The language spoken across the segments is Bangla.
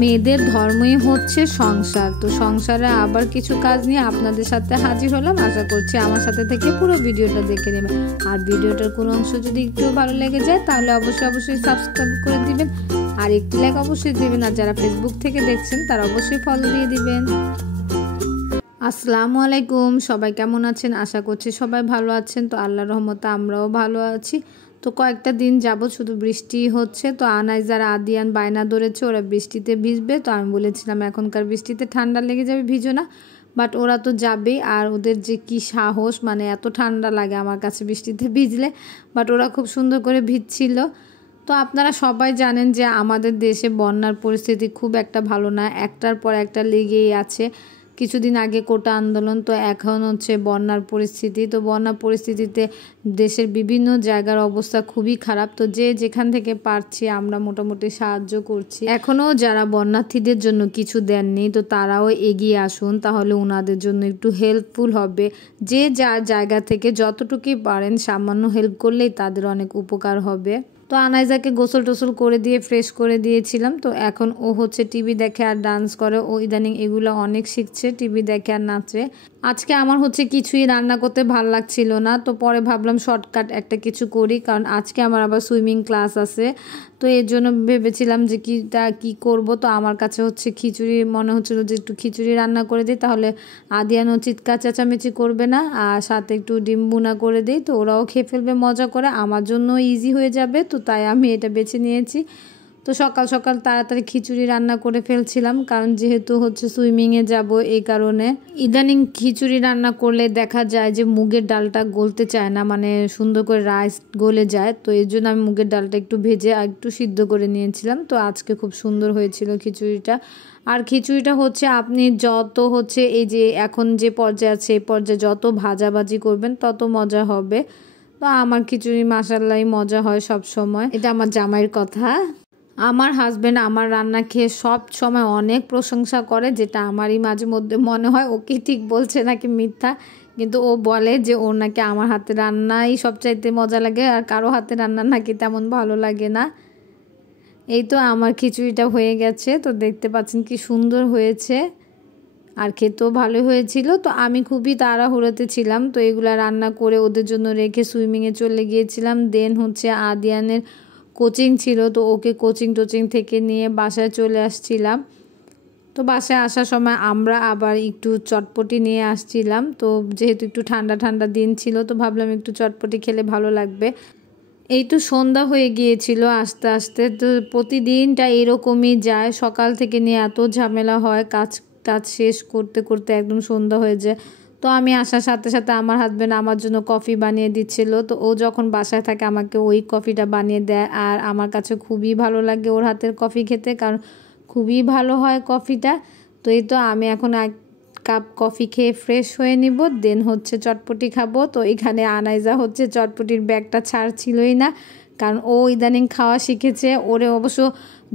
মেয়েদের ধর্মই হচ্ছে সংসার। তো সংসারে আবার কিছু কাজ নিয়ে আপনাদের সাথে হাজির হলাম। আশা করছি আমার সাথে থেকে পুরো ভিডিওটা দেখে নেবেন। আর ভিডিওটার কোনো অংশ যদি একটু ভালো লেগে যায় তাহলে অবশ্যই সাবস্ক্রাইব করে দিবেন আর একটি লাইক অবশ্যই দিবেন। আর যারা ফেসবুক থেকে দেখছেন তারা অবশ্যই ফলো দিয়ে দিবেন। আসসালামু আলাইকুম, সবাই কেমন আছেন? আশা করছি সবাই ভালো আছেন। তো আল্লাহর রহমতে আমরাও ভালো আছি। তো কয়েকটা দিন যাবত শুধু বৃষ্টি হচ্ছে। তো আনাজ আর আদিয়ান বায়না ধরেছে ওরা বৃষ্টিতে ভিজবে। তো আমি বলেছিলাম এখনকার বৃষ্টিতে ঠান্ডা লেগে যাবে, ভিজো না। বাট ওরা তো যাবেই। আর ওদের যে কি সাহস, মানে এত ঠান্ডা লাগে আমার কাছে বৃষ্টিতে ভিজলে। বাট ওরা খুব সুন্দর করে ভিজছিল। তো আপনারা সবাই জানেন যে আমাদের দেশে বন্যার পরিস্থিতি খুব একটা ভালো না, একটার পর একটা লেগেই আছে। কিছুদিন আগে কোটা আন্দোলন, তো এখন হচ্ছে বন্যার পরিস্থিতি। তো বন্যার পরিস্থিতিতে দেশের বিভিন্ন জায়গার অবস্থা খুবই খারাপ। তো যে যেখান থেকে পারছি আমরা মোটামুটি সাহায্য করছি। এখনও যারা বন্যার্থীদের জন্য কিছু দেননি তো তারাও এগিয়ে আসুন, তাহলে ওনাদের জন্য একটু হেল্পফুল হবে। যে যার জায়গা থেকে যতটুকুই পারেন সামান্য হেল্প করলেই তাদের অনেক উপকার হবে। তো আনাইজাকে গোসল টোসল করে দিয়ে ফ্রেশ করে দিয়েছিলাম। তো এখন ও হচ্ছে টিভি দেখে আর ডান্স করে। ও ইদানিং এগুলো অনেক শিখছে, টিভি দেখে আর নাচে। আজকে আমার হচ্ছে কিছুই রান্না করতে ভাল লাগছিল না। তো পরে ভাবলাম শর্টকাট একটা কিছু করি, কারণ আজকে আমার আবার সুইমিং ক্লাস আছে। তো এর জন্য ভেবেছিলাম যে কি করব। তো আমার কাছে হচ্ছে খিচুড়ি মনে হচ্ছিল যে একটু খিচুড়ি রান্না করে দিই, তাহলে আদিয়ানও চিৎকার চেঁচামেচি করবে না। আর সাথে একটু ডিম বুনা করে দিই, তো ওরাও খেয়ে ফেলবে মজা করে, আমার জন্য ইজি হয়ে যাবে। তো তাই আমি এটা বেছে নিয়েছি। তো সকাল সকাল তাড়াতাড়ি খিচুড়ি রান্না করে ফেলছিলাম, কারণ যেহেতু হচ্ছে সুইমিংয়ে যাব এই কারণে। ইদানিং খিচুড়ি রান্না করলে দেখা যায় যে মুগের ডালটা গলতে চায় না, মানে সুন্দর করে রাইস গলে যায়। তো এই জন্য আমি মুগের ডালটা একটু ভেজে আর একটু সিদ্ধ করে নিয়েছিলাম। তো আজকে খুব সুন্দর হয়েছিল খিচুড়িটা। আর খিচুড়িটা হচ্ছে আপনি যত হচ্ছে এই যে এখন যে পর্যায়ে আছে এই পর্যায়ে যত ভাজাভাজি করবেন তত মজা হবে। তো আমার খিচুড়ি মাশাআল্লাহ মজা হয় সব সময়। এটা আমার জামাইয়ের কথা। আমার হাজব্যান্ড আমার রান্না খেয়ে সব সময় অনেক প্রশংসা করে, যেটা আমারই মাঝে মধ্যে মনে হয় ওকে ঠিক বলছে নাকি মিথ্যা। কিন্তু ও বলে যে ওর নাকি আমার হাতে রান্নাই সবচাইতে মজা লাগে, আর কারো হাতে রান্না নাকি তেমন ভালো লাগে না। এই তো আমার খিচুড়িটা হয়ে গেছে। তো দেখতে পাচ্ছেন কি সুন্দর হয়েছে, আর খেতেও ভালো হয়েছিল। তো আমি খুবই তাড়াহুড়োতে ছিলাম, তো এগুলা রান্না করে ওদের জন্য রেখে সুইমিংয়ে চলে গিয়েছিলাম। দেন হচ্ছে আদিয়ানের কোচিং ছিল, তো ওকে কোচিং থেকে নিয়ে বাসায় চলে আসছিলাম। তো বাসায় আসার সময় আমরা আবার একটু চটপটি নিয়ে আসছিলাম। তো যেহেতু একটু ঠান্ডা ঠান্ডা দিন ছিল, তো ভাবলাম একটু চটপটি খেলে ভালো লাগবে। এই তো সন্ধ্যা হয়ে গিয়েছিল আস্তে আস্তে। তো প্রতিদিনটা এরকমই যায়, সকাল থেকে নিয়ে এত ঝামেলা হয়, কাজ শেষ করতে করতে একদম সন্ধ্যা হয়ে যায়। তো আমি আসার সাথে সাথে আমার হাজব্যান্ড আমার জন্য কফি বানিয়ে দিচ্ছিল। তো ও যখন বাসায় থাকে আমাকে ওই কফিটা বানিয়ে দেয়, আর আমার কাছে খুবই ভালো লাগে ওর হাতের কফি খেতে, কারণ খুবই ভালো হয় কফিটা। তো এই তো আমি এখন এক কাপ কফি খেয়ে ফ্রেশ হয়ে নিব, দেন হচ্ছে চটপটি খাবো। তো এখানে আনাইজা হচ্ছে চটপটির ব্যাগটা ছাড়ছিলই না, কারণ ও ইদানিং খাওয়া শিখেছে। ওরে অবশ্য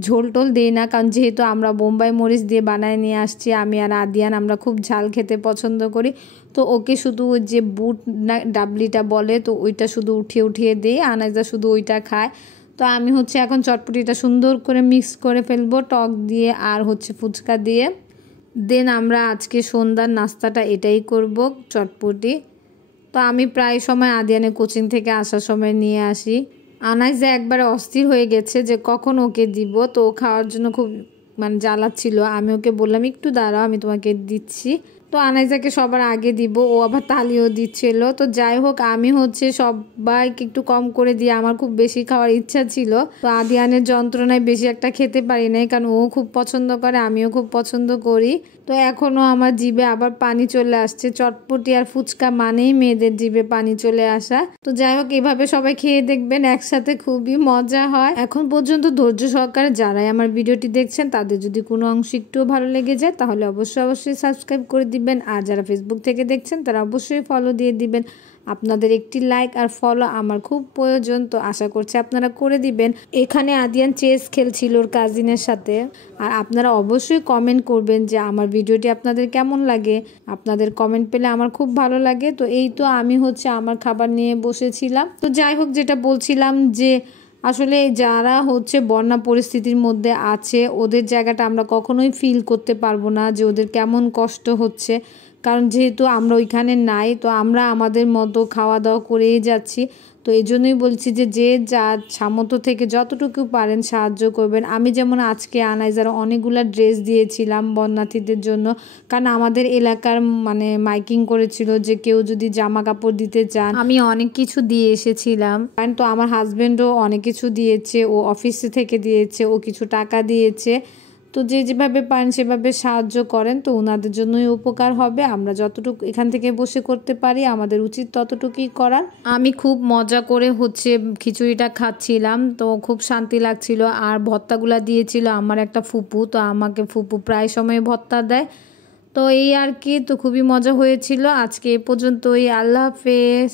ঝোল টোল দিই না, কারণ যেহেতু আমরা বোম্বাই মরিচ দিয়ে বানায় নিয়ে আসছি, আমি আর আদিয়ান আমরা খুব ঝাল খেতে পছন্দ করি। তো ওকে শুধু ওই যে বুট না ডাবলিটা বলে, তো ওইটা শুধু উঠিয়ে দিই, আনাইজা শুধু ওইটা খায়। তো আমি হচ্ছে এখন চটপটিটা সুন্দর করে মিক্স করে ফেলবো টক দিয়ে আর হচ্ছে ফুচকা দিয়ে। দেন আমরা আজকে সন্ধ্যার নাস্তাটা এটাই করব, চটপটি। তো আমি প্রায় সময় আদিয়ানের কোচিং থেকে আসার সময় নিয়ে আসি। আনাইজ যে একবারে অস্থির হয়ে গেছে যে কখন ওকে দিব। তো ও খাওয়ার জন্য খুব মানে জ্বালাচ্ছিল। আমি ওকে বললাম একটু দাঁড়াও, আমি তোমাকে দিচ্ছি। তো আনাইজাকে সবার আগে দিব, ও আবার তালিও দিচ্ছিল। তো যাই হোক, আমি হচ্ছে সবাইকে একটু কম করে দিয়ে আমার খুব বেশি খাওয়ার ইচ্ছা ছিল। তো আদিয়ানের যন্ত্রণায় বেশি একটা খেতে পারি নাই, কারণ ও খুব পছন্দ করে, আমিও খুব পছন্দ করি। তো এখনও আমার জিভে আবার পানি চলে আসছে। চটপটি আর ফুচকা মানেই মেয়েদের জিভে পানি চলে আসা। তো যাই হোক, এভাবে সবাই খেয়ে দেখবেন একসাথে, খুবই মজা হয়। এখন পর্যন্ত ধৈর্য সহকারে যারাই আমার ভিডিওটি দেখছেন তাদের যদি কোনো অংশ একটু ভালো লেগে যায় তাহলে অবশ্যই সাবস্ক্রাইব করে দিবেন। আর যারা ফেসবুক থেকে দেখছেন তারা অবশ্যই ফলো দিয়ে দিবেন। আপনাদের একটি লাইক আর ফলো আমার খুব প্রয়োজন, তো আশা করছি আপনারা করে দিবেন। এখানে আদিয়ান চেস খেলছিল ওর কাজিনের সাথে। আর আপনারা অবশ্যই কমেন্ট করবেন যে আমার ভিডিওটি আপনাদের কেমন লাগে। আপনাদের কমেন্ট পেলে আমার খুব ভালো লাগে। তো এই তো আমি হচ্ছে আমার খাবার নিয়ে বসেছিলাম। তো যাই হোক, যেটা বলছিলাম যে আসলে যারা হচ্ছে বন্যা পরিস্থিতির মধ্যে আছে ওদের জায়গাটা আমরা কখনোই ফিল করতে পারবো না যে ওদের কেমন কষ্ট হচ্ছে, কারণ যেহেতু আমরা ওইখানে নাই, তো আমরা আমাদের মতো খাওয়া দাওয়া করেই যাচ্ছি। তো এই জন্যই বলছি যে যে যার সামর্থ্য থেকে যতটুকু পারেন সাহায্য করবেন। আমি যেমন আজকে আনাইজার অনেকগুলো ড্রেস দিয়েছিলাম বন্যার্থীদের জন্য, কারণ আমাদের এলাকার মানে মাইকিং করেছিল যে কেউ যদি জামা কাপড় দিতে চান, আমি অনেক কিছু দিয়ে এসেছিলাম। কারণ তো আমার হাজব্যান্ডও অনেক কিছু দিয়েছে, ও অফিসে থেকে দিয়েছে, ও কিছু টাকা দিয়েছে। তো যে যেভাবে পারেন সেভাবে সাহায্য করেন, তো ওনাদের জন্যই উপকার হবে। আমরা যতটুকু এখান থেকে বসে করতে পারি আমাদের উচিত ততটুকুই করার। আমি খুব মজা করে হচ্ছে খিচুড়িটা খাচ্ছিলাম, তো খুব শান্তি লাগছিল। আর ভর্তাগুলা দিয়েছিল আমার একটা ফুপু, তো আমাকে ফুপু প্রায় সময় ভর্তা দেয়। তো এই আর কি, তো খুবই মজা হয়েছিল। আজকে এ পর্যন্তই, আল্লাহ হাফেজ।